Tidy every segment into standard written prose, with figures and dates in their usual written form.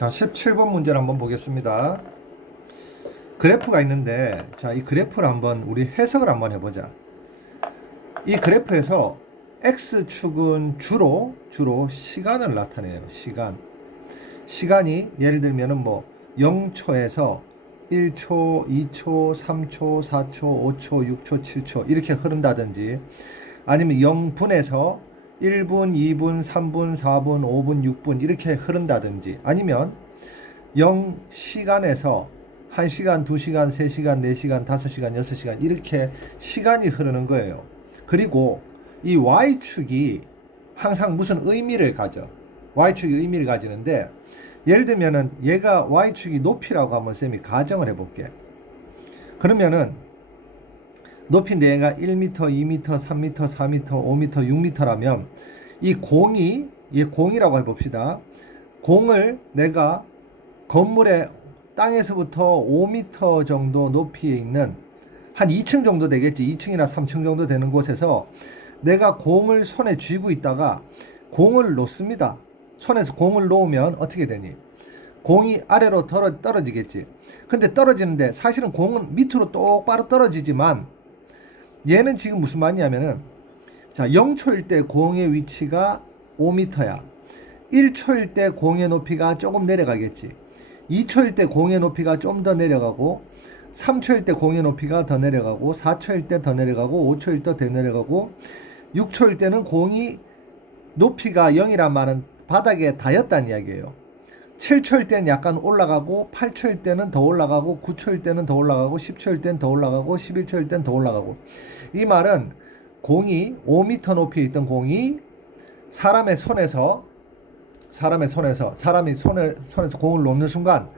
자, 17번 문제를 한번 보겠습니다. 그래프가 있는데, 자, 이 그래프를 한번 우리 해석을 한번 해보자. 이 그래프에서 X축은 주로 시간을 나타내요. 시간이 예를 들면은 뭐 0초에서 1초, 2초, 3초, 4초, 5초, 6초, 7초 이렇게 흐른다든지, 아니면 0분에서 1분, 2분, 3분, 4분, 5분, 6분 이렇게 흐른다든지, 아니면 0시간에서 1시간, 2시간, 3시간, 4시간, 5시간, 6시간 이렇게 시간이 흐르는 거예요. 그리고 이 Y축이 항상 무슨 의미를 가져. Y축이 의미를 가지는데, 예를 들면은 얘가 Y축이 높이라고 한번 쌤이 가정을 해볼게. 그러면은 높이인데 얘가 1m, 2m, 3m, 4m, 5m, 6m라면 이 공이, 얘 공이라고 해봅시다. 공을 내가 건물의 땅에서부터 5m 정도 높이에 있는 한 2층 정도 되겠지. 2층이나 3층 정도 되는 곳에서 내가 공을 손에 쥐고 있다가 공을 놓습니다. 손에서 공을 놓으면 어떻게 되니? 공이 아래로 떨어지겠지. 근데 떨어지는데 사실은 공은 밑으로 똑바로 떨어지지만 얘는 지금 무슨 말이냐면은, 자, 0초일 때 공의 위치가 5m야. 1초일 때 공의 높이가 조금 내려가겠지. 2초일 때 공의 높이가 좀 더 내려가고, 3초일 때 공의 높이가 더 내려가고, 4초일 때 더 내려가고, 5초일 때 더 내려가고, 6초일 때는 공이 높이가 0이란 말은 바닥에 닿았다는 이야기예요. 7초일 때는 약간 올라가고, 8초일 때는 더 올라가고, 9초일 때는 더 올라가고, 10초일 때는 더 올라가고, 11초일 때는 더 올라가고. 이 말은 공이 5m 높이에 있던 공이 사람이 손에서 공을 놓는 순간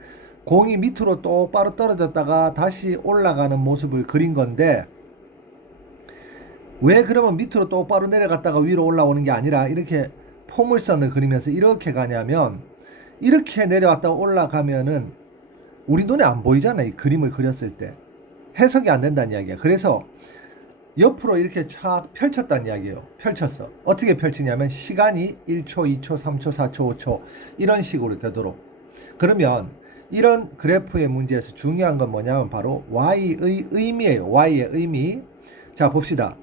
공이 밑으로 똑바로 떨어졌다가 다시 올라가는 모습을 그린 건데, 왜 그러면 밑으로 똑바로 내려갔다가 위로 올라오는 게 아니라 이렇게 포물선을 그리면서 이렇게 가냐면, 이렇게 내려왔다가 올라가면은 우리 눈에 안 보이잖아요. 이 그림을 그렸을 때 해석이 안 된다는 이야기야. 그래서 옆으로 이렇게 쫙 펼쳤다는 이야기예요. 펼쳤어. 어떻게 펼치냐면 시간이 1초, 2초, 3초, 4초, 5초 이런 식으로 되도록. 그러면 이런 그래프의 문제에서 중요한 건 뭐냐면 바로 Y의 의미예요. Y의 의미. 자, 봅시다.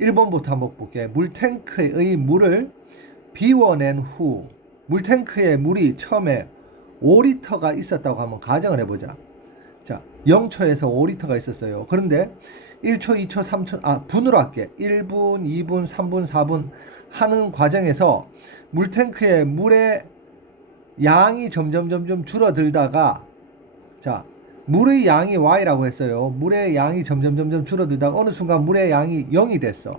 1번부터 한번 볼게요. 물탱크의 물을 비워낸 후, 물탱크에 물이 처음에 5리터가 있었다고 한번 가정을 해보자. 자, 0초에서 5리터가 있었어요. 그런데 1초, 2초, 3초, 분으로 할게. 1분, 2분, 3분, 4분 하는 과정에서 물탱크에 물의 양이 점점 줄어들다가, 자, 물의 양이 Y라고 했어요. 물의 양이 점점 줄어들다가 어느 순간 물의 양이 0이 됐어.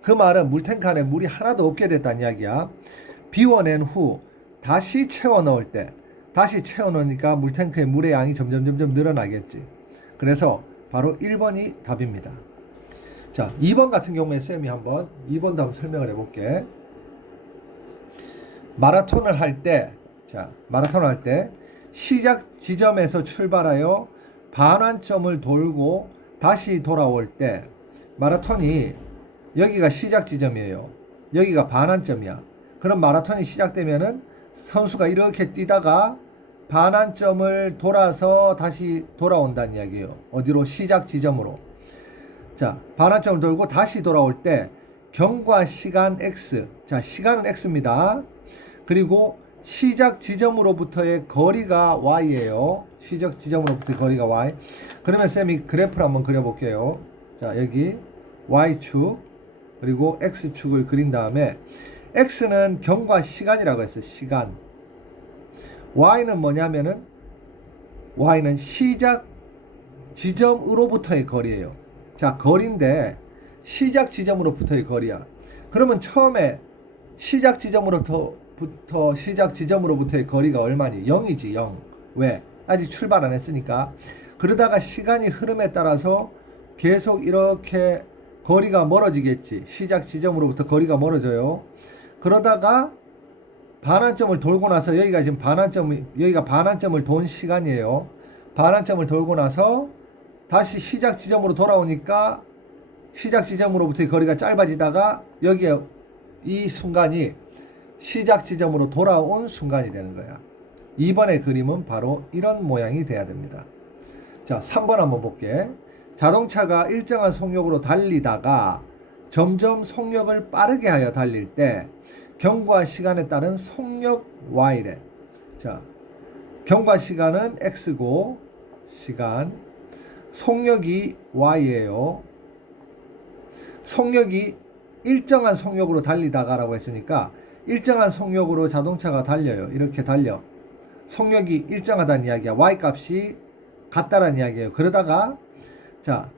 그 말은 물탱크 안에 물이 하나도 없게 됐다는 이야기야. 비워낸 후 다시 채워 넣을 때, 다시 채워 넣으니까 물탱크의 물의 양이 점점 늘어나겠지. 그래서 바로 1번이 답입니다. 자, 2번 같은 경우에 쌤이 한번 2번도 한번 설명을 해볼게. 마라톤을 할 때 시작 지점에서 출발하여 반환점을 돌고 다시 돌아올 때, 마라톤이 여기가 시작 지점이에요. 여기가 반환점이야. 그럼 마라톤이 시작되면은 선수가 이렇게 뛰다가 반환점을 돌아서 다시 돌아온다는 이야기예요. 어디로? 시작 지점으로. 자, 반환점을 돌고 다시 돌아올 때 경과 시간 X. 자, 시간은 X입니다. 그리고 시작 지점으로부터의 거리가 Y예요. 시작 지점으로부터의 거리가 Y. 그러면 쌤이 그래프를 한번 그려볼게요. 자, 여기 Y축 그리고 X축을 그린 다음에, X는 경과 시간이라고 했어요. 시간. Y는 뭐냐면은, Y는 시작 지점으로부터의 거리예요. 자, 거리인데 시작 지점으로부터의 거리야. 그러면 처음에 시작 지점으로부터의 거리가 얼마니? 0이지. 0. 왜? 아직 출발 안 했으니까. 그러다가 시간이 흐름에 따라서 계속 이렇게 거리가 멀어지겠지. 시작 지점으로부터 거리가 멀어져요. 그러다가 반환점을 돌고 나서, 여기가 반환점을 돈 시간이에요. 반환점을 돌고 나서 다시 시작 지점으로 돌아오니까 시작 지점으로부터의 거리가 짧아지다가 여기에 이 순간이 시작 지점으로 돌아온 순간이 되는 거야. 2번의 그림은 바로 이런 모양이 돼야 됩니다. 자, 3번 한번 볼게. 자동차가 일정한 속력으로 달리다가 점점 속력을 빠르게 하여 달릴 때 경과 시간에 따른 속력 Y래. 자, 경과 시간은 X고 시간, 속력이 Y예요. 속력이 일정한 속력으로 달리다가라고 했으니까 일정한 속력으로 자동차가 달려요. 이렇게 달려. 속력이 일정하다는 이야기야. Y값이 같다라는 이야기예요. 그러다가 자,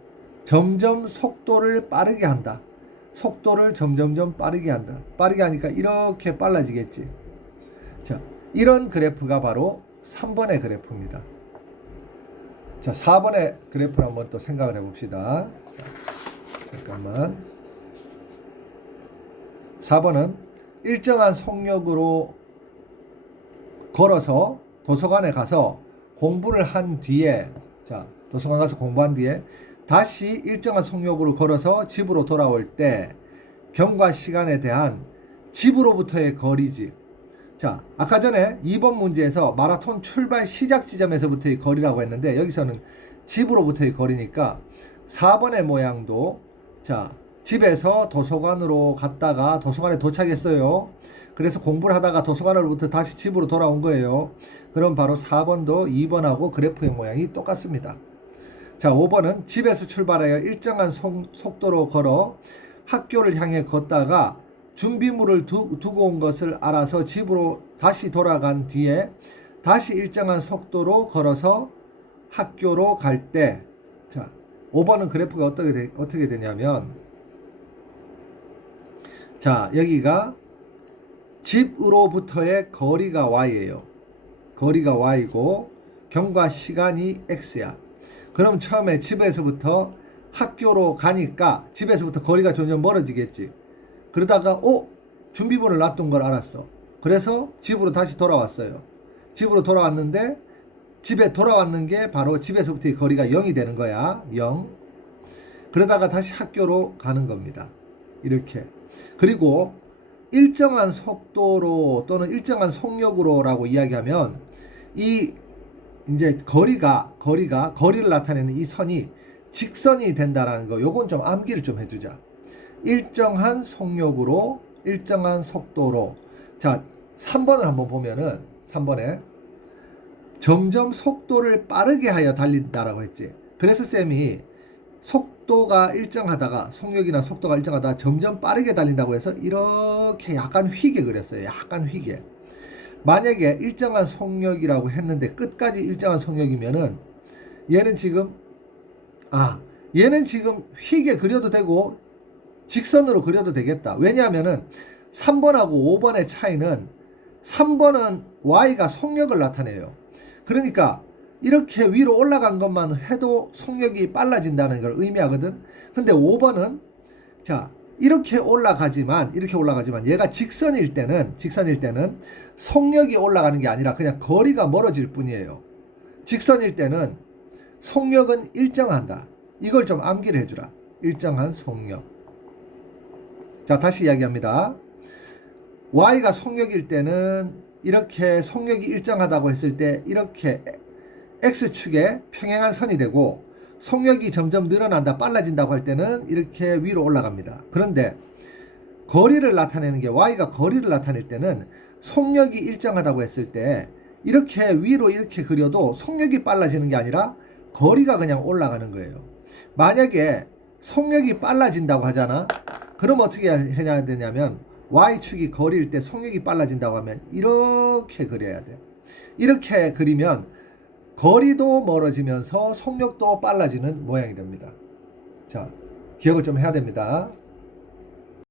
점점 속도를 빠르게 한다. 속도를 점점점 빠르게 한다. 빠르게 하니까 이렇게 빨라지겠지. 자, 이런 그래프가 바로 3번의 그래프입니다. 자, 4번의 그래프를 한번 또 생각을 해봅시다. 자, 잠깐만. 4번은 일정한 속력으로 걸어서 도서관에 가서 공부를 한 뒤에, 자, 도서관 가서 공부한 뒤에 다시 일정한 속력으로 걸어서 집으로 돌아올 때 경과 시간에 대한 집으로부터의 거리지. 자, 아까 전에 2번 문제에서 마라톤 출발 시작 지점에서부터의 거리라고 했는데 여기서는 집으로부터의 거리니까 4번의 모양도 자, 집에서 도서관으로 갔다가 도서관에 도착했어요. 그래서 공부를 하다가 도서관으로부터 다시 집으로 돌아온 거예요. 그럼 바로 4번도 2번하고 그래프의 모양이 똑같습니다. 자, 5번은 집에서 출발하여 일정한 속도로 걸어 학교를 향해 걷다가 준비물을 두고 온 것을 알아서 집으로 다시 돌아간 뒤에 다시 일정한 속도로 걸어서 학교로 갈 때, 자, 5번은 그래프가 어떻게 되냐면, 자, 여기가 집으로부터의 거리가 Y예요. 거리가 Y고 경과 시간이 X야. 그럼 처음에 집에서부터 학교로 가니까 집에서부터 거리가 점점 멀어지겠지. 그러다가 준비물을 놔둔 걸 알았어. 그래서 집으로 다시 돌아왔어요. 집으로 돌아왔는데 집에 돌아왔는 게 바로 집에서부터의 거리가 0이 되는 거야. 0. 그러다가 다시 학교로 가는 겁니다. 이렇게. 그리고 일정한 속도로 또는 일정한 속력으로라고 이야기하면 이 이제 거리를 나타내는 이 선이 직선이 된다라는 거, 요건 좀 암기를 좀 해주자. 일정한 속력으로 일정한 속도로. 자, 3번을 한번 보면은 3번에 점점 속도를 빠르게 하여 달린다라고 했지. 그래서 쌤이 속도가 일정하다가 속력이나 속도가 일정하다가 점점 빠르게 달린다고 해서 이렇게 약간 휘게 그렸어요. 약간 휘게. 만약에 일정한 속력이라고 했는데 끝까지 일정한 속력이면은 얘는 지금 휘게 그려도 되고 직선으로 그려도 되겠다. 왜냐하면은 3번하고 5번의 차이는 3번은 Y가 속력을 나타내요. 그러니까 이렇게 위로 올라간 것만 해도 속력이 빨라진다는 걸 의미하거든. 근데 5번은 자, 이렇게 올라가지만 얘가 직선일 때는 속력이 올라가는 게 아니라 그냥 거리가 멀어질 뿐이에요. 직선일 때는 속력은 일정한다. 이걸 좀 암기를 해주라. 일정한 속력. 자, 다시 이야기합니다. Y가 속력일 때는 이렇게 속력이 일정하다고 했을 때 이렇게 X축에 평행한 선이 되고 속력이 점점 늘어난다, 빨라진다고 할 때는 이렇게 위로 올라갑니다. 그런데 거리를 나타내는 게 Y가 거리를 나타낼 때는 속력이 일정하다고 했을 때 이렇게 위로 이렇게 그려도 속력이 빨라지는 게 아니라 거리가 그냥 올라가는 거예요. 만약에 속력이 빨라진다고 하잖아. 그럼 어떻게 해야 되냐면 Y축이 거리일 때 속력이 빨라진다고 하면 이렇게 그려야 돼. 이렇게 그리면 거리도 멀어지면서 속력도 빨라지는 모양이 됩니다. 자, 기억을 좀 해야 됩니다.